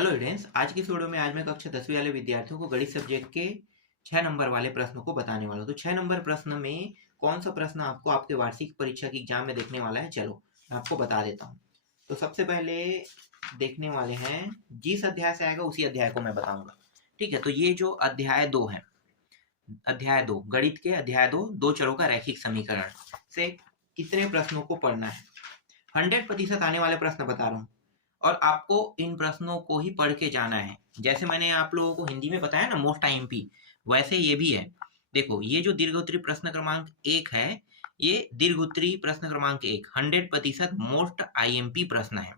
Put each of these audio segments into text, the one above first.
Hello students, आज की इस वीडियो में आज मैं कक्षा 10वीं वाले विद्यार्थियों को गणित सब्जेक्ट के 6 नंबर वाले प्रश्नों को बताने वाला हूँ। तो 6 नंबर प्रश्न में कौन सा प्रश्न आपको आपके वार्षिक परीक्षा की एग्जाम में देखने वाला है, चलो मैं आपको बता देता हूँ। तो सबसे पहले देखने वाले हैं, जिस अध्याय से आएगा उसी अध्याय को मैं बताऊंगा। ठीक है, तो ये जो अध्याय 2 है, अध्याय 2 गणित के अध्याय 2 दो चरों का रैखिक समीकरण से कितने प्रश्नों को पढ़ना है। 100% आने वाले प्रश्न बता रहा हूँ और आपको इन प्रश्नों को ही पढ़ के जाना है। जैसे मैंने आप लोगों को हिंदी में बताया ना मोस्ट आईएमपी, वैसे ये भी है। देखो, ये जो दीर्घोत्तरी प्रश्न क्रमांक 1 है, ये दीर्घोत्तरी प्रश्न क्रमांक 1 100% मोस्ट आईएमपी प्रश्न है।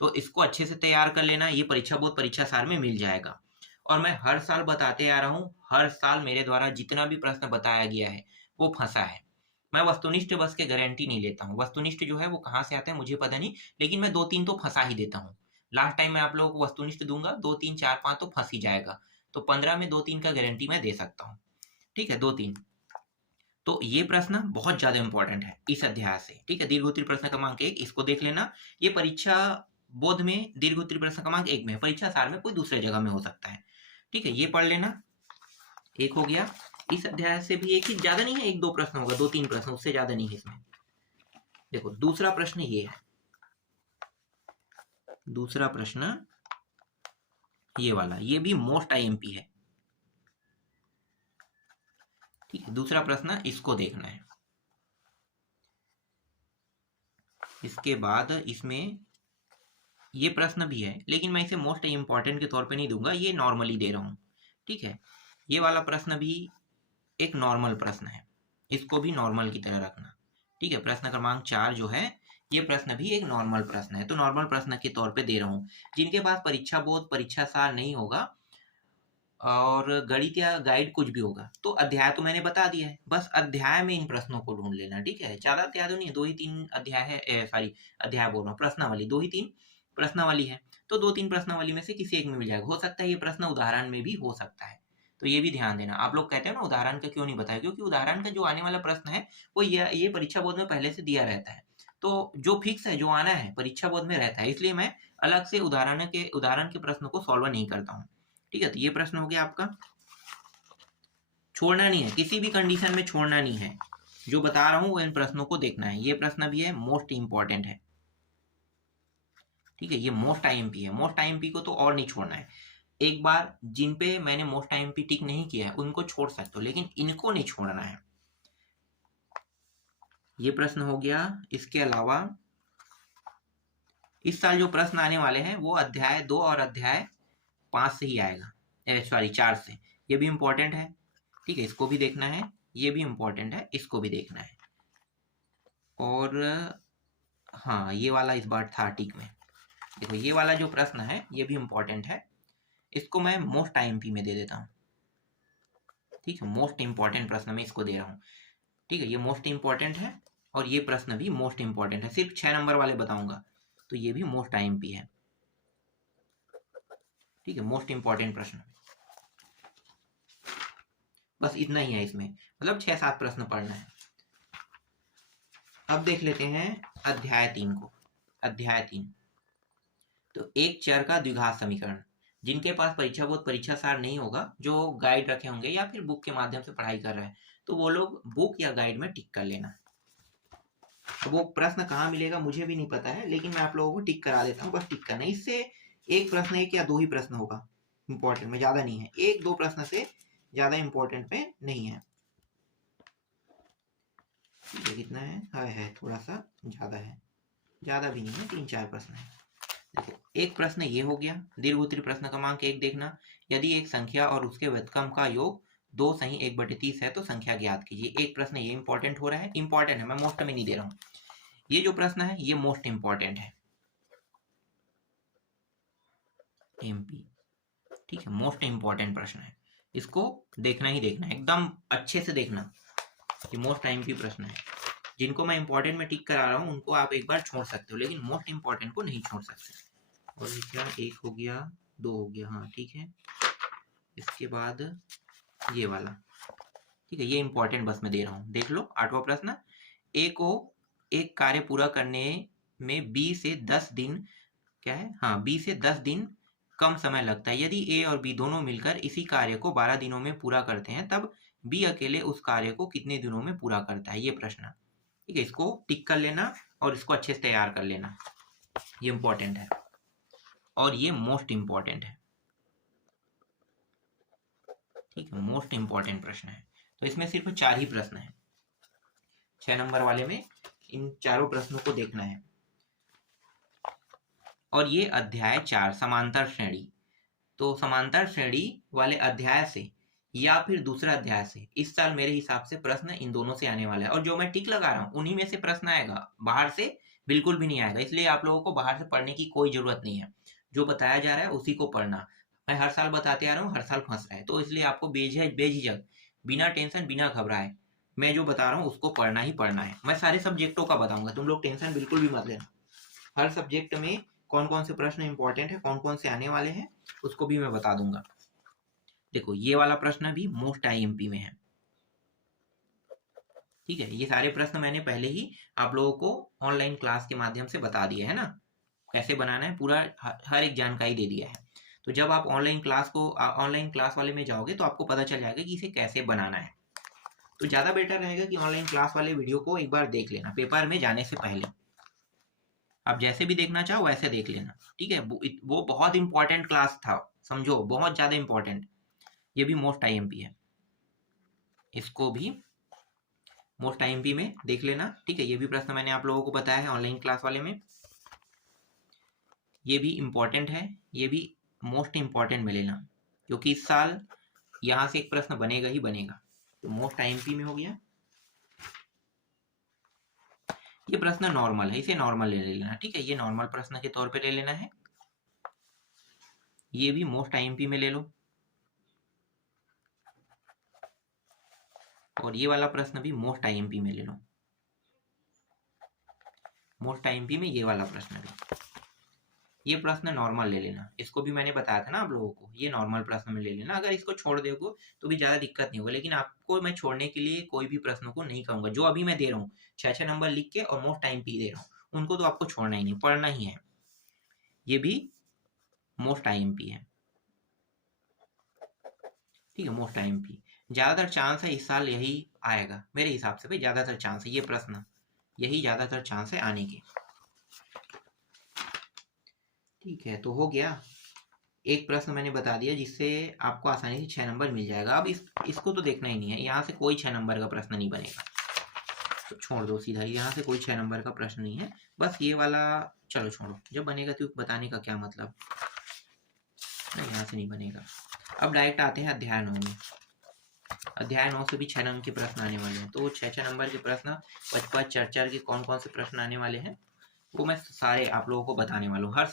तो इसको अच्छे से तैयार कर लेना, ये परीक्षा बोर्ड परीक्षा सार में मिल जाएगा। और मैं हर साल बताते आ रहा हूँ, हर साल मेरे द्वारा जितना भी प्रश्न बताया गया है वो फंसा है। मैं वस्तुनिष्ठ बस के गारंटी नहीं लेता हूँ। वस्तुनिष्ठ जो है वो कहाँ से आते हैं मुझे पता नहीं, लेकिन मैं 2-3 तो फंसा ही देता हूँ। लास्ट टाइम मैं आप लोगों को वस्तुनिष्ठ दूंगा, 2-3 4-5 तो फंस ही जाएगा। तो 15 में 2-3 का गारंटी मैं दे सकता हूँ। ठीक है, 2-3। तो ये प्रश्न बहुत ज्यादा इंपॉर्टेंट है इस अध्याय से। ठीक है, दीर्घोत्तरी प्रश्न क्रमांक 1 इसको देख लेना। ये परीक्षा बोध में दीर्घोत्तरी प्रश्न क्रमांक 1 में, परीक्षा सार में कोई दूसरे जगह में हो सकता है। ठीक है, ये पढ़ लेना। एक हो गया। इस अध्याय से भी एक ही, ज्यादा नहीं है, 1-2 प्रश्न होगा, 2-3 प्रश्न, उससे ज्यादा नहीं है इसमें। देखो, दूसरा प्रश्न ये है, दूसरा प्रश्न ये वाला, ये भी मोस्ट आईएमपी है। ठीक है, दूसरा प्रश्न इसको देखना है। इसके बाद इसमें ये प्रश्न भी है, लेकिन मैं इसे मोस्ट इंपॉर्टेंट के तौर पे नहीं दूंगा, ये नॉर्मली दे रहा हूँ। ठीक है, ये वाला प्रश्न भी एक नॉर्मल प्रश्न है, इसको भी नॉर्मल की तरह रखना। ठीक है, प्रश्न क्रमांक 4 जो है, ये प्रश्न भी एक नॉर्मल प्रश्न है, तो नॉर्मल प्रश्न के तौर पे दे रहा हूँ। जिनके पास परीक्षा बोध परीक्षा सार नहीं होगा और गणित या गाइड कुछ भी होगा, तो अध्याय तो मैंने बता दिया है, बस अध्याय में इन प्रश्नों को ढूंढ लेना। ठीक है, ज्यादा अध्याय तो नहीं है, 2 ही 3 अध्याय है, सॉरी अध्याय बोल रहा हूँ, प्रश्नावली 2 ही 3 प्रश्नावली है। तो 2-3 प्रश्नावली में से किसी एक में मिल जाएगा। हो सकता है ये प्रश्न उदाहरण में भी हो सकता है, तो ये भी ध्यान देना। आप लोग कहते हैं ना उदाहरण का क्यों नहीं बताया, क्योंकि उदाहरण का जो आने वाला प्रश्न है वो ये परीक्षा बोर्ड में पहले से दिया रहता है। तो जो फिक्स है, जो आना है परीक्षा बोर्ड में रहता है, इसलिए मैं अलग से उदाहरण के प्रश्न को सॉल्व नहीं करता हूँ। ठीक है, तो ये प्रश्न हो गया आपका। छोड़ना नहीं है, किसी भी कंडीशन में छोड़ना नहीं है, जो बता रहा हूं वो इन प्रश्नों को देखना है। ये प्रश्न भी है, मोस्ट इंपॉर्टेंट है। ठीक है, ये मोस्ट आईएमपी है, मोस्ट आईएमपी को तो और नहीं छोड़ना है। एक बार जिन पे मैंने मोस्ट आईएमपी टिक नहीं किया है उनको छोड़ सकते हो, लेकिन इनको नहीं छोड़ना है। ये प्रश्न हो गया। इसके अलावा इस साल जो प्रश्न आने वाले हैं वो अध्याय 2 और अध्याय 5 से ही आएगा, सॉरी 4 से। ये भी इंपॉर्टेंट है। ठीक है, इसको भी देखना है, ये भी इंपॉर्टेंट है, इसको भी देखना है। और हाँ, ये वाला इस बार था टिक में। देखो, ये वाला जो प्रश्न है ये भी इंपॉर्टेंट है, इसको मैं मोस्ट आईएमपी में दे देता हूँ। ठीक है, मोस्ट इंपॉर्टेंट प्रश्न में इसको दे रहा हूँ। ठीक है, ये मोस्ट इंपॉर्टेंट है और ये प्रश्न भी मोस्ट इंपॉर्टेंट है। सिर्फ 6 नंबर वाले बताऊंगा, तो ये भी मोस्ट आईएमपी है। ठीक है, मोस्ट इंपॉर्टेंट प्रश्न, बस इतना ही है इसमें, मतलब 6-7 प्रश्न पढ़ना है। अब देख लेते हैं अध्याय 3 को। अध्याय 3, तो एक चर का द्विघात समीकरण। जिनके पास परीक्षा बोर्ड परीक्षा सार नहीं होगा, जो गाइड रखे होंगे या फिर बुक के माध्यम से पढ़ाई कर रहे हैं, तो वो लोग बुक या गाइड में टिक कर लेना। तो वो प्रश्न कहाँ मिलेगा मुझे भी नहीं पता है, लेकिन मैं आप लोगों को टिक करा देता हूँ, बस टिक करना। इससे एक प्रश्न, एक या 2 ही प्रश्न होगा इंपॉर्टेंट में, ज्यादा नहीं है। 1-2 प्रश्न से ज्यादा इंपॉर्टेंट में नहीं है। ये कितना है थोड़ा सा ज्यादा है, ज्यादा भी नहीं है, 3-4 प्रश्न है। देखो, एक प्रश्न ये हो गया, दीर्घोत्तरी प्रश्न क्रमांक 1 देखना। यदि एक संख्या और उसके व्युत्क्रम का योग 2 सही 1/30 है तो संख्या ज्ञात कीजिए। एक प्रश्न ये इंपॉर्टेंट हो रहा है, इंपॉर्टेंट है, मैं मोस्ट में नहीं दे रहा हूँ। ये जो प्रश्न है ये मोस्ट इंपॉर्टेंट है, एमपी। ठीक है, मोस्ट इंपॉर्टेंट प्रश्न है, इसको देखना ही देखना है, एकदम अच्छे से देखना। ये मोस्ट एमपी प्रश्न है। जिनको मैं इंपॉर्टेंट में टिक करा रहा हूँ उनको आप एक बार छोड़ सकते हो, लेकिन मोस्ट इंपॉर्टेंट को नहीं छोड़ सकते। और ये क्या, 1 हो गया, 2 हो गया, हाँ ठीक है। इसके बाद ये वाला, ठीक है, ये इंपॉर्टेंट बस मैं दे रहा हूँ, देख लो। 8वां प्रश्न, ए को एक कार्य पूरा करने में बी से 10 दिन, क्या है, हाँ, बी से 10 दिन कम समय लगता है। यदि ए और बी दोनों मिलकर इसी कार्य को 12 दिनों में पूरा करते हैं, तब बी अकेले उस कार्य को कितने दिनों में पूरा करता है, ये प्रश्न। ठीक है, इसको टिक कर लेना और इसको अच्छे से तैयार कर लेना, ये इंपॉर्टेंट है और ये मोस्ट इंपॉर्टेंट है। ठीक है, मोस्ट इंपॉर्टेंट प्रश्न है। तो इसमें सिर्फ 4 ही प्रश्न है 6 नंबर वाले में, इन चारों प्रश्नों को देखना है। और ये अध्याय 4 समांतर श्रेणी, तो समांतर श्रेणी वाले अध्याय से या फिर दूसरा अध्याय से इस साल मेरे हिसाब से प्रश्न इन दोनों से आने वाला है, और जो मैं टिक लगा रहा हूँ उन्हीं में से प्रश्न आएगा, बाहर से बिल्कुल भी नहीं आएगा। इसलिए आप लोगों को बाहर से पढ़ने की कोई जरूरत नहीं है, जो बताया जा रहा है उसी को पढ़ना। मैं हर साल बताते आ रहा हूँ, हर साल फंस रहा है, तो इसलिए आपको बेझिझक, बिना टेंशन, बिना घबराए मैं जो बता रहा हूँ उसको पढ़ना ही पढ़ना है। मैं सारे सब्जेक्टों का बताऊंगा, तुम लोग टेंशन बिल्कुल भी मत लेना। हर सब्जेक्ट में कौन कौन से प्रश्न इंपॉर्टेंट है, कौन कौन से आने वाले हैं, उसको भी मैं बता दूंगा। देखो ये वाला प्रश्न भी मोस्ट आईएमपी में है। ठीक है, ये सारे प्रश्न मैंने पहले ही आप लोगों को ऑनलाइन क्लास के माध्यम से बता दिया है ना, कैसे बनाना है, पूरा हर एक जानकारी दे दिया है। तो जब आप ऑनलाइन क्लास वाले में जाओगे तो आपको पता चल जाएगा कि इसे कैसे बनाना है। तो ज़्यादा बेटर रहेगा कि ऑनलाइन क्लास वाले वीडियो को एक बार देख लेना पेपर में जाने से पहले। आप जैसे भी देखना चाहो वैसे देख लेना। ठीक है, वो बहुत इंपॉर्टेंट क्लास था, समझो, बहुत ज़्यादा इंपॉर्टेंट। ये भी मोस्ट आईएमपी है, इसको भी मोस्ट आईएमपी में देख लेना। ठीक है, ये भी प्रश्न मैंने आप लोगों को बताया है ऑनलाइन क्लास वाले में। ये भी इम्पोर्टेंट है, ये भी मोस्ट इम्पॉर्टेंट में लेना, क्योंकि इस साल यहाँ से एक प्रश्न बनेगा ही बनेगा। तो मोस्ट आईएमपी में हो गया। ये प्रश्न नॉर्मल है, इसे नॉर्मल ले लेना। ठीक है, ये नॉर्मल प्रश्न के तौर पे ले लेना है। ये भी मोस्ट आईएमपी में ले लो, और ये वाला प्रश्न भी मोस्ट आईएमपी में ले लो। मोस्ट आईएमपी में ये वाला प्रश्न भी, ये प्रश्न नॉर्मल ले लेना। इसको भी मैंने बताया था ना आप लोगों को, ये नॉर्मल प्रश्न में ले लेना। अगर इसको छोड़ दोगे तो भी ज़्यादा दिक्कत नहीं होगा, लेकिन आपको मैं छोड़ने के लिए कोई भी प्रश्नों को नहीं कहूँगा। जो अभी मैं दे रहा हूँ 6-6 नंबर लिख के और मोस्ट आईएमपी दे रहा हूँ, उनको तो आपको छोड़ना ही नहीं, पढ़ना ही है। ये भी मोस्ट आईएमपी है। ठीक है, मोस्ट आईएमपी ज़्यादातर चांस है इस साल यही आएगा मेरे हिसाब से। भाई ज़्यादातर चांस है, ये प्रश्न यही ज़्यादातर चांस है आने के। ठीक है, तो हो गया। एक प्रश्न मैंने बता दिया जिससे आपको आसानी से 6 नंबर मिल जाएगा। अब इसको तो देखना ही नहीं है, यहाँ से कोई 6 नंबर का प्रश्न नहीं बनेगा, तो छोड़ दो सीधा, यहाँ से कोई 6 नंबर का प्रश्न नहीं है। बस ये वाला चलो छोड़ो, जब बनेगा तो बताने का क्या मतलब, नहीं यहाँ से नहीं बनेगा। अब डायरेक्ट आते हैं अध्याय 9 में। अध्याय 9 से भी 6 नंबर के प्रश्न आने वाले हैं। तो 6-6 नंबर के प्रश्न 5-5 4-4 के कौन कौन से प्रश्न आने वाले हैं वो मैं सारे आप लोगों को बताने वाला हूँ। हर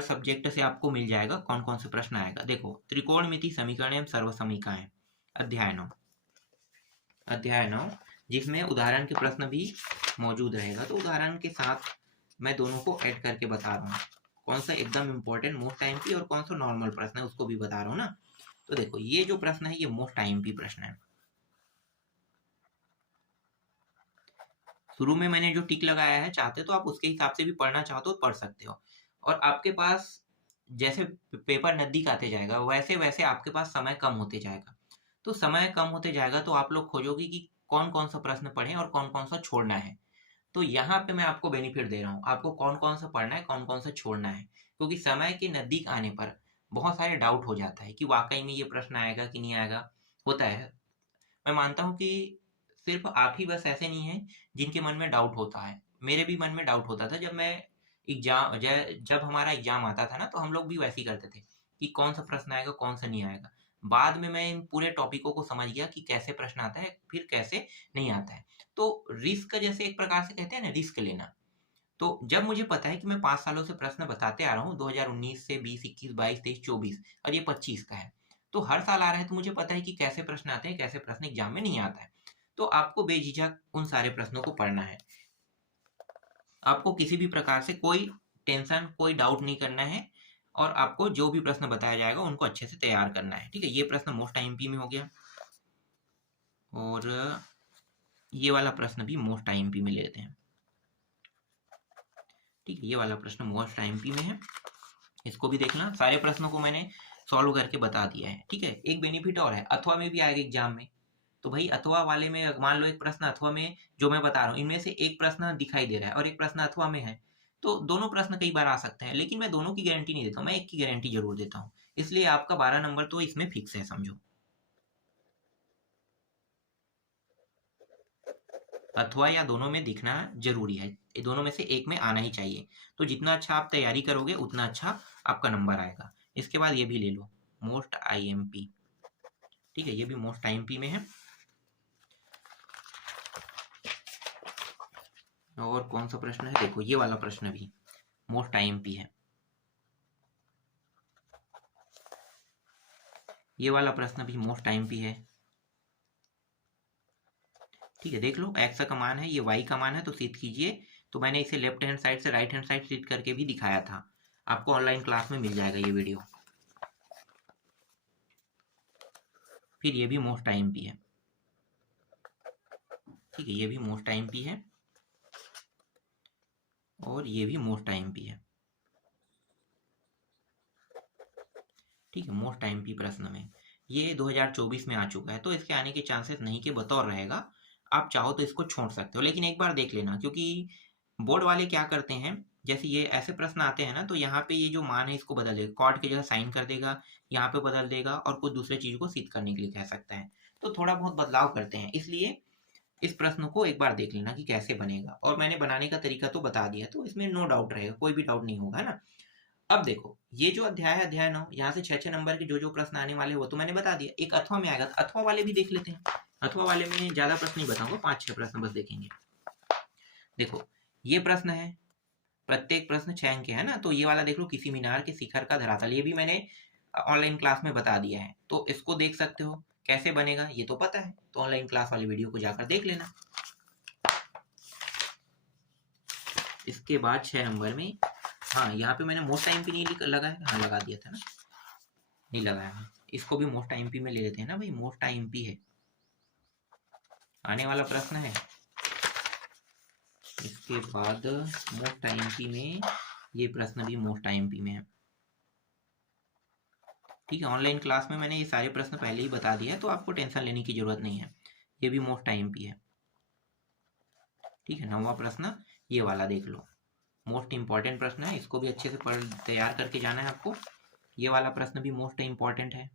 सब्जेक्ट से आपको मिल जाएगा कौन कौन से प्रश्न आएगा। देखो, त्रिकोणमिति समीकरण एवं सर्वसमीकाएं, अध्याय 9 जिसमें उदाहरण के प्रश्न भी मौजूद रहेगा। तो उदाहरण के साथ मैं दोनों को ऐड करके बता रहा हूँ, कौन सा एकदम इंपॉर्टेंट मोस्ट आईएमपी और कौन सा नॉर्मल प्रश्न है उसको भी बता रहा हूँ ना। तो देखो, ये जो प्रश्न है ये मोस्ट आईएमपी प्रश्न है। शुरू में मैंने जो टिक लगाया है, चाहते तो आप उसके हिसाब से भी पढ़ना चाहो तो पढ़ सकते हो। और आपके पास जैसे पेपर नजदीक आते जाएगा वैसे वैसे आपके पास समय कम होते जाएगा। तो समय कम होते जाएगा तो आप लोग खोजोगे कि कौन कौन सा प्रश्न पढ़ें और कौन कौन सा छोड़ना है। तो यहाँ पे मैं आपको बेनिफिट दे रहा हूँ, आपको कौन कौन सा पढ़ना है, कौन कौन सा छोड़ना है। क्योंकि समय के नजदीक आने पर बहुत सारे डाउट हो जाता है कि वाकई में ये प्रश्न आएगा कि नहीं आएगा, होता है। मैं मानता हूँ कि सिर्फ आप ही बस ऐसे नहीं है जिनके मन में डाउट होता है। मेरे भी मन में डाउट होता था जब मैं जब हमारा एग्जाम आता था ना, तो हम लोग भी वैसे ही करते थे कि कौन सा प्रश्न आएगा कौन सा नहीं आएगा। बाद में मैं इन पूरे टॉपिकों को समझ गया कि कैसे प्रश्न आता है फिर कैसे नहीं आता है। तो रिस्क, जैसे एक प्रकार से कहते हैं ना, रिस्क लेना। तो जब मुझे पता है कि मैं 5 सालों से प्रश्न बताते आ रहा हूँ, 2019 से 20, 21, 22, 23, 24 और ये 25 का है, तो हर साल आ रहा है, तो मुझे पता है कि कैसे प्रश्न आते हैं, कैसे प्रश्न एग्जाम में नहीं आता है। तो आपको बेझिझक उन सारे प्रश्नों को पढ़ना है। आपको किसी भी प्रकार से कोई टेंशन, कोई डाउट नहीं करना है, और आपको जो भी प्रश्न बताया जाएगा उनको अच्छे से तैयार करना है। ठीक है, ये प्रश्न मोस्ट आईएमपी में हो गया, और ये वाला प्रश्न भी मोस्ट आईएमपी में ले लेते हैं। ठीक है, ये वाला प्रश्न मोस्ट आईएमपी में है। इसको भी देखना, सारे प्रश्नों को मैंने सॉल्व करके बता दिया है। ठीक है, एक बेनिफिट और है, अथवा में भी आएगा एग्जाम में। तो भाई अथवा वाले में मान लो एक प्रश्न अथवा में जो मैं बता रहा हूँ इनमें से एक प्रश्न दिखाई दे रहा है और एक प्रश्न अथवा में है, तो दोनों प्रश्न कई बार आ सकते हैं, लेकिन मैं दोनों की गारंटी नहीं देता हूँ, मैं एक की गारंटी जरूर देता हूँ। इसलिए आपका 12 नंबर तो इसमें फिक्स है समझो। अथवा या दोनों में दिखना जरूरी है, ये दोनों में से एक में आना ही चाहिए। तो जितना अच्छा आप तैयारी करोगे उतना अच्छा आपका नंबर आएगा। इसके बाद ये भी ले लो, मोस्ट आईएमपी। ठीक है, ये भी मोस्ट आईएमपी में है। और कौन सा प्रश्न है, देखो ये वाला प्रश्न भी मोस्ट आईएमपी है। ये वाला प्रश्न भी मोस्ट आईएमपी है। ठीक है, देख लो, एक्स का मान है, ये वाई का मान है, तो सिद्ध कीजिए। तो मैंने इसे लेफ्ट हैंड साइड से राइट हैंड साइड सिद्ध करके भी दिखाया था, आपको ऑनलाइन क्लास में मिल जाएगा ये वीडियो। फिर ये भी मोस्ट आईएमपी है। ठीक है, ये भी मोस्ट आईएमपी है और ये भी मोस्ट आईएमपी है। ठीक है, मोस्ट आईएमपी प्रश्न में ये 2024 में आ चुका है, तो इसके आने के चांसेस नहीं के बतौर रहेगा। आप चाहो तो इसको छोड़ सकते हो, लेकिन एक बार देख लेना, क्योंकि बोर्ड वाले क्या करते हैं, जैसे ये ऐसे प्रश्न आते हैं ना, तो यहाँ पे ये जो मान है इसको बदल देगा, कॉर्ड की जगह साइन कर देगा, यहाँ पे बदल देगा और कुछ दूसरे चीज को सिद्ध करने के लिए कह सकता है। तो थोड़ा बहुत बदलाव करते हैं, इसलिए इस प्रश्न को एक बार देख लेना कि कैसे बनेगा, और मैंने बनाने का तरीका तो बता दिया, तो इसमें नो डाउट रहेगा, कोई भी डाउट नहीं होगा ना। अब देखो, ये जो अध्याय है अध्याय 9, यहाँ से 6-6 नंबर के जो प्रश्न आने वाले वो तो मैंने बता दिया। एक अथवा में आएगा, तो अथवा वाले भी देख लेते हैं। अथवा वाले में ज्यादा प्रश्न नहीं बताऊंगा, 5-6 प्रश्न बस देखेंगे। देखो ये प्रश्न है, प्रत्येक प्रश्न 6 अंक के है ना, तो ये वाला देख लो, किसी मीनार के शिखर का धरातल, ये भी मैंने ऑनलाइन क्लास में बता दिया है, तो इसको देख सकते हो। कैसे बनेगा ये तो पता है, तो ऑनलाइन क्लास वाली वीडियो को जाकर देख लेना। इसके बाद 6 नंबर में, हाँ यहाँ पे मैंने मोस्ट टाइम पे नहीं लगाया, हाँ लगा दिया था ना, नहीं लगाया। इसको भी मोस्ट आईएमपी में ले लेते हैं ना भाई, मोस्ट आईएमपी है, आने वाला प्रश्न है। इसके बाद मोस्ट आईएमपी में ये प्रश्न भी मोस्ट आईएमपी में है। ठीक है, ऑनलाइन क्लास में मैंने ये सारे प्रश्न पहले ही बता दिया है, तो आपको टेंशन लेने की जरूरत नहीं है, ये भी मोस्ट आईएमपी है। ठीक है, 9वां प्रश्न ये वाला देख लो, मोस्ट इंपॉर्टेंट प्रश्न है, इसको भी अच्छे से पढ़ तैयार करके जाना है आपको। ये वाला प्रश्न भी मोस्ट इंपॉर्टेंट है,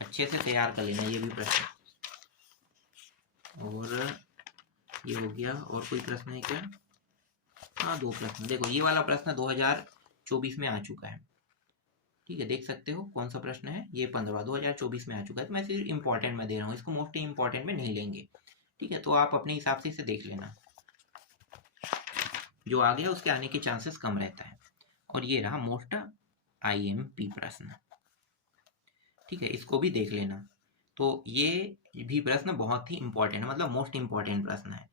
अच्छे से तैयार कर लेना ये भी प्रश्न। और ये हो गया, और कोई प्रश्न है क्या? हाँ 2 प्रश्न, देखो ये वाला प्रश्न 2024 में आ चुका है। ठीक है, देख सकते हो कौन सा प्रश्न है, ये 15 2024 में आ चुका है, तो मैं सिर्फ इंपॉर्टेंट में दे रहा हूँ, इसको मोस्ट इंपॉर्टेंट में नहीं लेंगे। ठीक है, तो आप अपने हिसाब से इसे देख लेना, जो आ गया उसके आने के चांसेस कम रहता है। और ये रहा मोस्ट आईएमपी प्रश्न। ठीक है, इसको भी देख लेना। तो ये भी प्रश्न बहुत ही इंपॉर्टेंट है, मतलब मोस्ट इंपॉर्टेंट प्रश्न है।